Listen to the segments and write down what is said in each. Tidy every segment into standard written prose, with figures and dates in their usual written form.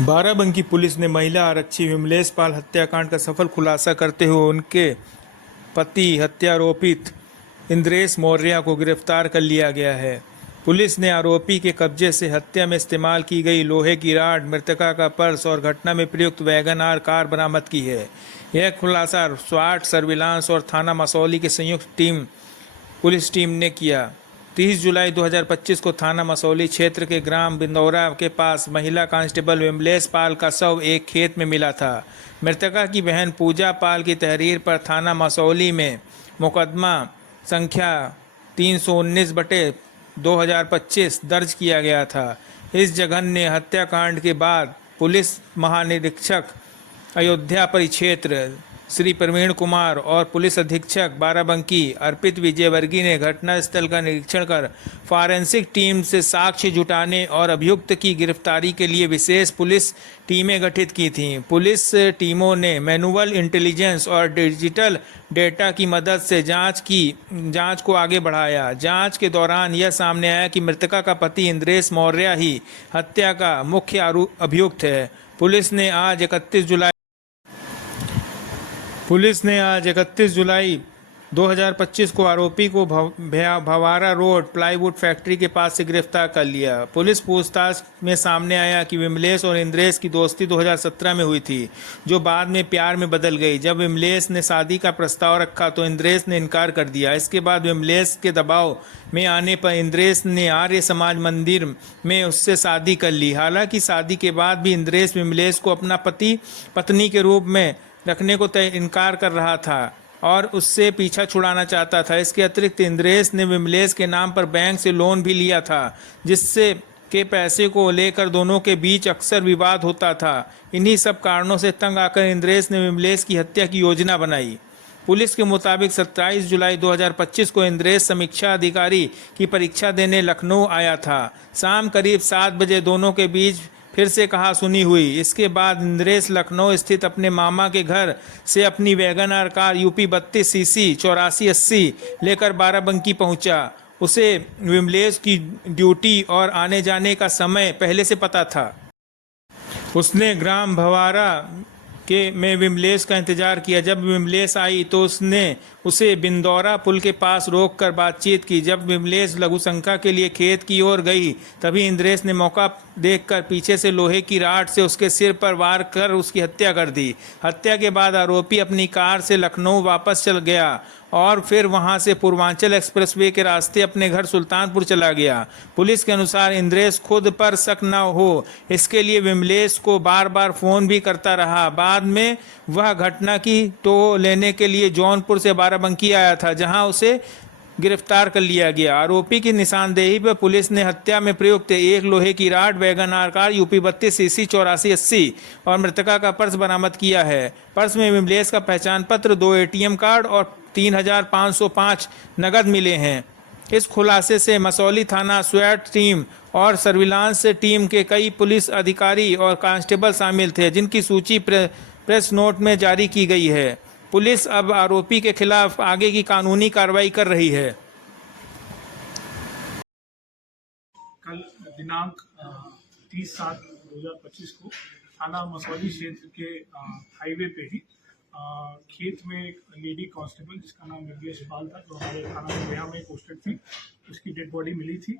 Barabanki police ने महिला आरक्षी विमलेश पाल हत्याकांड का सफल खुलासा करते हुए उनके पति हत्यारोपित इंद्रेश मौर्य को गिरफ्तार कर लिया गया है। पुलिस ने आरोपी के कब्जे से हत्या में इस्तेमाल की गई लोहे की राड, मृतका का पर्स और घटना में प्रयुक्त वैगन आर कार बरामद की है। यह खुलासा स्वाट, सर्विलांस और थाना मसौली की संयुक्त पुलिस टीम ने किया। 30 जुलाई 2025 को थाना मसौली क्षेत्र के ग्राम बिंदौरा के पास महिला कांस्टेबल विमलेश पाल का शव एक खेत में मिला था। मृतका की बहन पूजा पाल की तहरीर पर थाना मसौली में मुकदमा संख्या 319/2025 दर्ज किया गया था। इस जघन्य हत्याकांड के बाद पुलिस महानिरीक्षक अयोध्या परिक्षेत्र श्री प्रवीण कुमार और पुलिस अधीक्षक बाराबंकी अर्पित विजयवर्गीय ने घटनास्थल का निरीक्षण कर फॉरेंसिक टीम से साक्ष्य जुटाने और अभियुक्त की गिरफ्तारी के लिए विशेष पुलिस टीमें गठित की थीं। पुलिस टीमों ने मैनुअल इंटेलिजेंस और डिजिटल डेटा की मदद से जांच को आगे बढ़ाया। जांच के दौरान यह सामने आया कि मृतका का पति इंद्रेश मौर्य ही हत्या का मुख्य अभियुक्त है। पुलिस ने आज 31 जुलाई 2025 को आरोपी को भवारा रोड प्लाईवुड फैक्ट्री के पास से गिरफ्तार कर लिया। पुलिस पूछताछ में सामने आया कि विमलेश और इंद्रेश की दोस्ती 2017 में हुई थी, जो बाद में प्यार में बदल गई। जब विमलेश ने शादी का प्रस्ताव रखा तो इंद्रेश ने इनकार कर दिया। इसके बाद विमलेश के दबाव में आने पर इंद्रेश ने आर्य समाज मंदिर में उससे शादी कर ली। हालांकि शादी के बाद भी इंद्रेश विमलेश को अपना पत्नी के रूप में रखने को इनकार कर रहा था और उससे पीछा छुड़ाना चाहता था। इसके अतिरिक्त इंद्रेश ने विमलेश के नाम पर बैंक से लोन भी लिया था, जिससे के पैसे को लेकर दोनों के बीच अक्सर विवाद होता था। इन्हीं सब कारणों से तंग आकर इंद्रेश ने विमलेश की हत्या की योजना बनाई। पुलिस के मुताबिक 27 जुलाई 2025 को इंद्रेश समीक्षा अधिकारी की परीक्षा देने लखनऊ आया था। शाम करीब 7 बजे दोनों के बीच फिर से कहासुनी हुई। इसके बाद इंद्रेश लखनऊ स्थित अपने मामा के घर से अपनी wagon R car UP 32 CC 8480 लेकर बाराबंकी पहुंचा। उसे विमलेश की ड्यूटी और आने जाने का समय पहले से पता था। उसने ग्राम भवारा में विमलेश का इंतजार किया। जब विमलेश आई तो उसने उसे बिंदौरा पुल के पास रोककर बातचीत की। जब विमलेश लघुशंका के लिए खेत की ओर गई, तभी इंद्रेश ने मौका देखकर पीछे से लोहे की राड से उसके सिर पर वार कर उसकी हत्या कर दी। हत्या के बाद आरोपी अपनी कार से लखनऊ वापस चल गया और फिर वहां से पूर्वांचल एक्सप्रेसवे के रास्ते अपने घर सुल्तानपुर चला गया। पुलिस के अनुसार इंद्रेश खुद पर शक न हो, इसके लिए विमलेश को बार बार फोन भी करता रहा। बाद में वह घटना की टो लेने के लिए जौनपुर से बाराबंकी आया था, जहां उसे गिरफ्तार कर लिया गया। आरोपी की निशानदेही पर पुलिस ने हत्या में प्रयुक्त एक लोहे की rod, wagon R car UP 32 CC 8480 और मृतका का पर्स बरामद किया है। पर्स में विमलेश का पहचान पत्र, 2 ATM कार्ड और 3505 नगद मिले हैं। इस खुलासे से मसौली थाना स्वैट टीम और सर्विलांस टीम के कई पुलिस अधिकारी और कांस्टेबल शामिल थे, जिनकी सूची प्रेस नोट में जारी की गई है। पुलिस अब आरोपी के खिलाफ आगे की कानूनी कार्रवाई कर रही है। कल दिनांक 30/7/2025 को थाना मसौली क्षेत्र के हाईवे पे ही खेत में एक लेडी कांस्टेबल जिसका नाम विमलेश पाल था, जो हमारे थाना गया में पोस्टेड थी, उसकी डेड बॉडी मिली थी,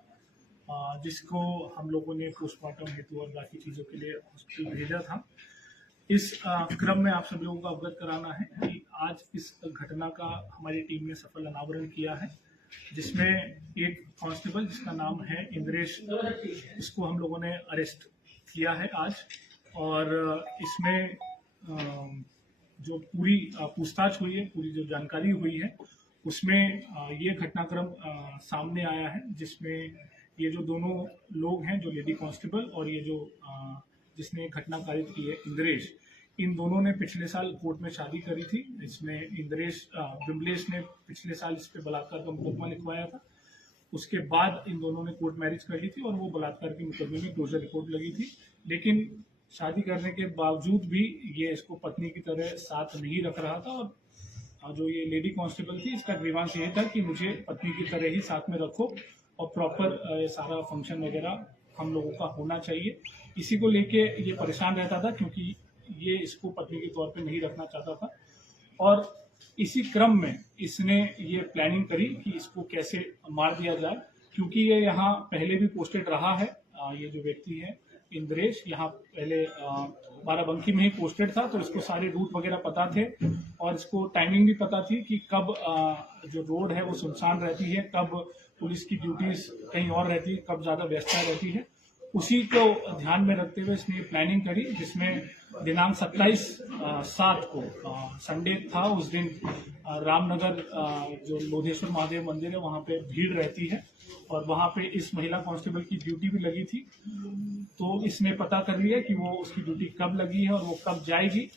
जिसको हम लोगों ने पोस्टमार्टम हेतु और बाकी चीज़ों के लिए हॉस्पिटल भेजा था। इस क्रम में आप सभी लोगों को अवगत कराना है कि आज इस घटना का हमारी टीम ने सफल अनावरण किया है, जिसमें एक कांस्टेबल जिसका नाम है इंद्रेश, इसको हम लोगों ने अरेस्ट किया है आज। और इसमें जो पूरी पूछताछ हुई है, पूरी जो जानकारी हुई है, उसमें ये घटनाक्रम सामने आया है, जिसमें ये जो दोनों लोग हैं, जो लेडी कांस्टेबल और ये जो जिसने घटना कारित की है इंद्रेश, इन दोनों ने पिछले साल कोर्ट में शादी करी थी। इसमें विमलेश ने पिछले साल इस पे बलात्कार का मुकदमा लिखवाया था। उसके बाद इन दोनों ने कोर्ट मैरिज कर ली थी और वो बलात्कार के मुकदमे में क्लोजर रिपोर्ट लगी थी। लेकिन शादी करने के बावजूद भी ये इसको पत्नी की तरह साथ नहीं रख रहा था और जो ये लेडी कांस्टेबल थी, इसका ग्रीवांस ये था कि मुझे पत्नी की तरह ही साथ में रखो और प्रॉपर सारा फंक्शन वगैरह हम लोगों का होना चाहिए। इसी को लेके ये परेशान रहता था, क्योंकि ये इसको पत्नी के तौर पे नहीं रखना चाहता था। और इसी क्रम में इसने ये प्लानिंग करी कि इसको कैसे मार दिया जाए, क्योंकि ये यहाँ पहले भी पोस्टेड रहा है। ये जो व्यक्ति है इंद्रेश, यहाँ पहले बाराबंकी में ही पोस्टेड था, तो इसको सारे रूट वगैरह पता थे और इसको टाइमिंग भी पता थी कि कब जो रोड है वो सुनसान रहती है, कब पुलिस की ड्यूटीज कहीं और रहती है, कब ज्यादा व्यस्तता रहती है। उसी को ध्यान में रखते हुए इसने प्लानिंग करी, जिसमें दिनांक 27/7 को संडे था। उस दिन रामनगर जो लोधेश्वर महादेव मंदिर है वहाँ पे भीड़ रहती है और वहाँ पे इस महिला कांस्टेबल की ड्यूटी भी लगी थी। तो इसने पता कर लिया कि वो उसकी ड्यूटी कब लगी है और वो कब जाएगी।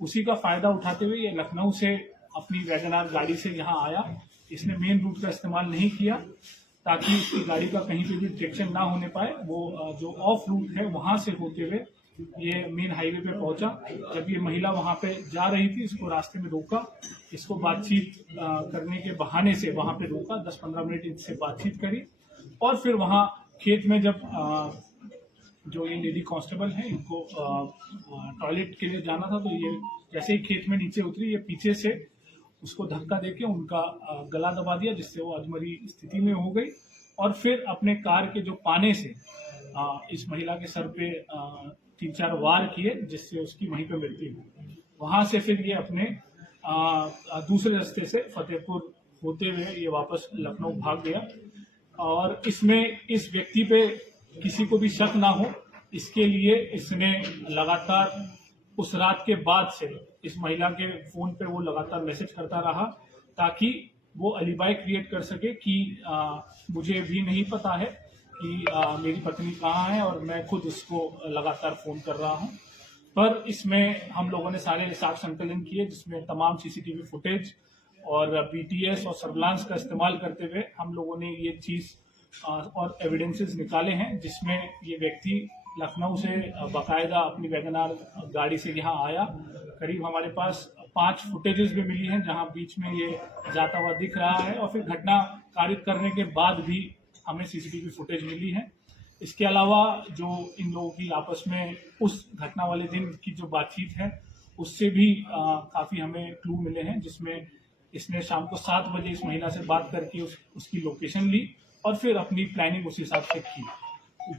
उसी का फायदा उठाते हुए ये लखनऊ से अपनी वैगनार गाड़ी से यहाँ आया। इसने मेन रूट का इस्तेमाल नहीं किया ताकि इसकी गाड़ी का कहीं पे भी डिटेक्शन ना होने पाए। वो जो ऑफ रूट है वहां से होते हुए ये मेन हाईवे पे पहुंचा। जब ये महिला वहां पे जा रही थी, इसको रास्ते में रोका, इसको बातचीत करने के बहाने से वहां पे रोका, 10-15 मिनट इससे बातचीत करी और फिर वहां खेत में जब जो ये लेडी कांस्टेबल है इनको टॉयलेट के लिए जाना था, तो ये जैसे ही खेत में नीचे उतरी, ये पीछे से उसको धक्का देके उनका गला दबा दिया, जिससे वो अधमरी स्थिति में हो गई। और फिर अपने कार के जो पाने से इस महिला के सर पे 3-4 वार किए, जिससे उसकी वहीं पे मृत्यु हुई। वहां से फिर ये अपने दूसरे रास्ते से फतेहपुर होते हुए ये वापस लखनऊ भाग गया। और इसमें इस व्यक्ति पे किसी को भी शक ना हो, इसके लिए इसने लगातार उस रात के बाद से इस महिला के फोन पे वो लगातार मैसेज करता रहा ताकि वो अलीबाई क्रिएट कर सके कि मुझे भी नहीं पता है कि मेरी पत्नी कहाँ है और मैं खुद उसको लगातार फोन कर रहा हूँ। पर इसमें हम लोगों ने सारे साक्ष्य संकलन किए, जिसमें तमाम सीसीटीवी फुटेज और बीटीएस और सर्विलांस का इस्तेमाल करते हुए हम लोगों ने ये चीज और एविडेंसेस निकाले हैं, जिसमें ये व्यक्ति लखनऊ से बाकायदा अपनी वैगनार गाड़ी से यहाँ आया। करीब हमारे पास 5 फुटेजेस भी मिली हैं जहाँ बीच में ये जाता हुआ दिख रहा है, और फिर घटना कारित करने के बाद भी हमें सीसीटीवी फुटेज मिली है। इसके अलावा जो इन लोगों की आपस में उस घटना वाले दिन की जो बातचीत है उससे भी काफी हमें क्लू मिले हैं, जिसमें इसने शाम को 7 बजे इस महिला से बात करके उसकी लोकेशन ली और फिर अपनी प्लानिंग उस हिसाब से की।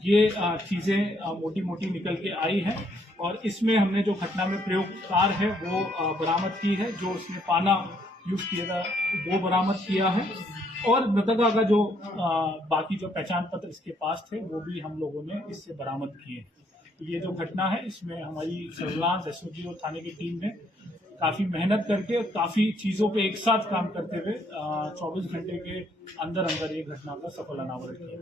ये चीजें मोटी मोटी निकल के आई है और इसमें हमने जो घटना में प्रयोग कार है वो बरामद की है। जो उसने पाना यूज किया था वो बरामद किया है और मृतका का जो बाकी जो पहचान पत्र इसके पास थे वो भी हम लोगों ने इससे बरामद किए। ये जो घटना है इसमें हमारी सर्विलांस एसओजी और थाने की टीम ने काफी मेहनत करके काफी चीजों पे एक साथ काम करते हुए 24 घंटे के अंदर अंदर ये घटना का सफल अनावरण किया।